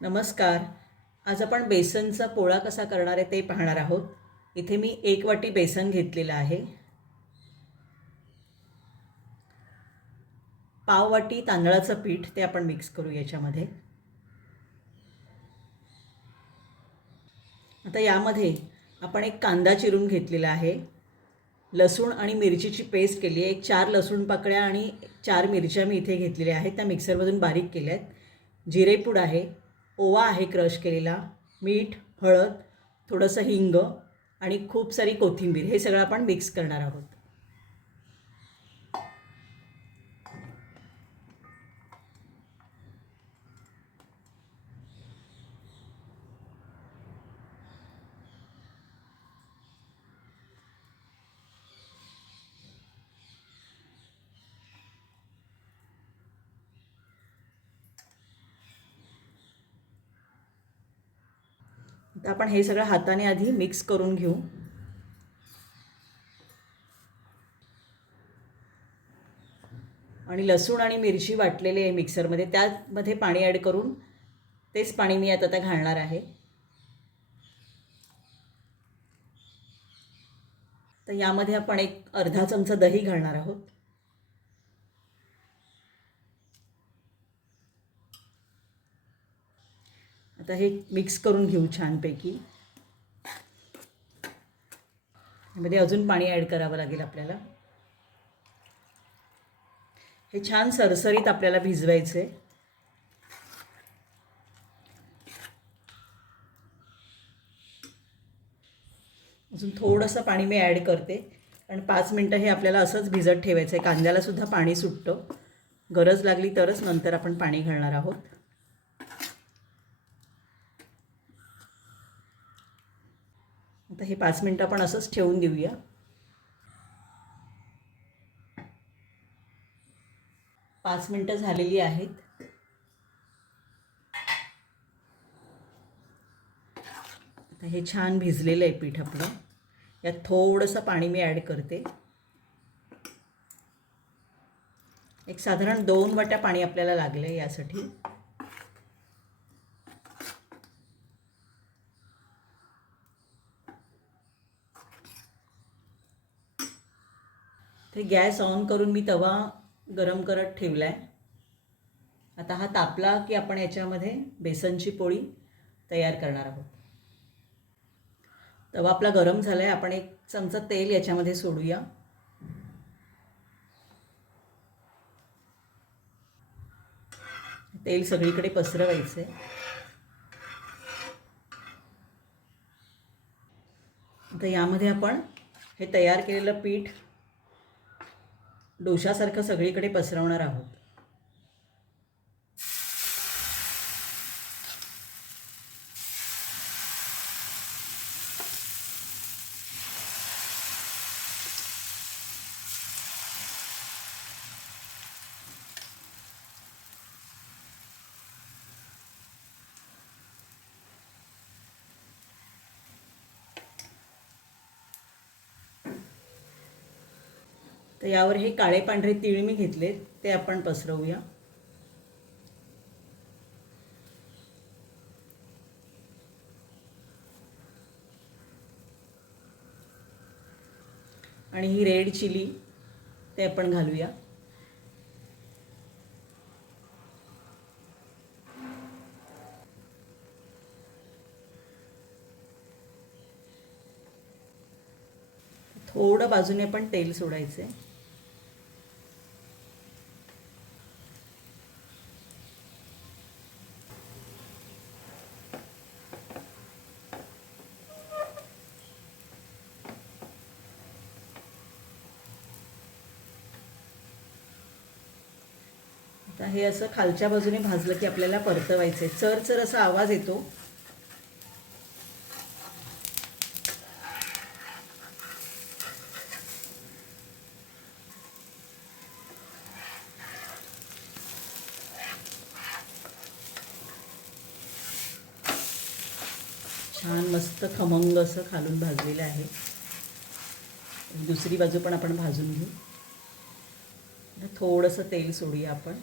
नमस्कार. आज आपण बेसनचा पोळा कसा करणार आहे ते पाहणार आहोत. इथे मी 1 वाटी बेसन घेतलेलं आहे. पाव वाटी तांदळाचं पीठ ते आपण मिक्स करू याच्यामध्ये. आता यामध्ये आपण एक कांदा चिरून घेतलेला आहे. लसूण आणि मिरचीची पेस्ट केली आहे. 4 लसूण पाकळ्या आणि 4 मिरच्या मी इथे घेतलेल्या आहेत. त्या मिक्सरमधून बारीक केल्या आहेत. जिरेपूड आहे, ओवा आहे क्रश केलेला, मीठ, हळद, थोडंसं हिंग आणि खूप सारी कोथिंबीर, हे सगळं आपण मिक्स करणार आहोत. आता आपण हे सगळं हाताने आधी मिक्स करून घेऊ. आणि लसूण आणि मिरची वाटलेली आहे मिक्सरमध्ये, त्यामध्ये पाणी ॲड करून तेच पाणी मी आता घालणार आहे. तर यामध्ये आपण एक अर्धा चमचा दही घालणार आहोत. आता हे मिक्स करून घेऊ छानपैकी. यामध्ये अजून पाणी ॲड करावं लागेल आपल्याला. हे छान सरसरीत आपल्याला भिजवायचं आहे. अजून थोडंसं पाणी मी ॲड करते, कारण 5 मिनटं हे आपल्याला असंच भिजत ठेवायचं आहे. कांद्यालासुद्धा पाणी सुटतं. गरज लागली तरच नंतर आपण पाणी घालणार आहोत. आता हे 5 मिनटं आपण असंच ठेवून देऊया. 5 मिनटं झालेली आहेत. आता हे छान भिजलेलं आहे पीठ आपलं. यात थोडंसं पाणी मी ॲड करते. एक साधारण 2 वाट्या पाणी आपल्याला लागलं आहे यासाठी. ते गॅस ऑन करून मी तवा गरम करत ठेवला आहे. आता हा तापला की आपण याच्यामध्ये बेसनची पोळी तयार करणार आहोत. तवा आपला गरम झाला आहे. आपण 1 चमचा तेल याच्यामध्ये सोडूया. तेल सगळीकडे पसरवायचं आहे. आता यामध्ये आपण हे तयार केलेलं पीठ डोशासारखं सगळीकडे पसरवणार आहोत. तर यावर हे काळे पांढरे तीळ मी घेतले, ते आपण पसरवूया. आणि ही रेड चिली ते आपण घालूया. थोडं बाजूने पण तेल सोडायचं आहे. आता हे असं खालच्या बाजूने भाजलं की आपल्याला परतवायचं आहे. चरचर असा आवाज येतो. छान मस्त खमंग असं खालून भाजलेलं आहे. दुसरी बाजू पण आपण भाजून घेऊ. थोडंसं तेल सोडूया आपण.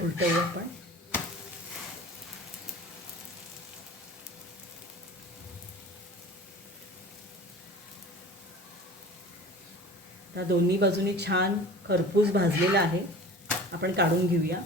उलटवू आपण. आता दोन्ही बाजूनी छान खरपूस भाजलेला आहे. आपण काढून घेऊया.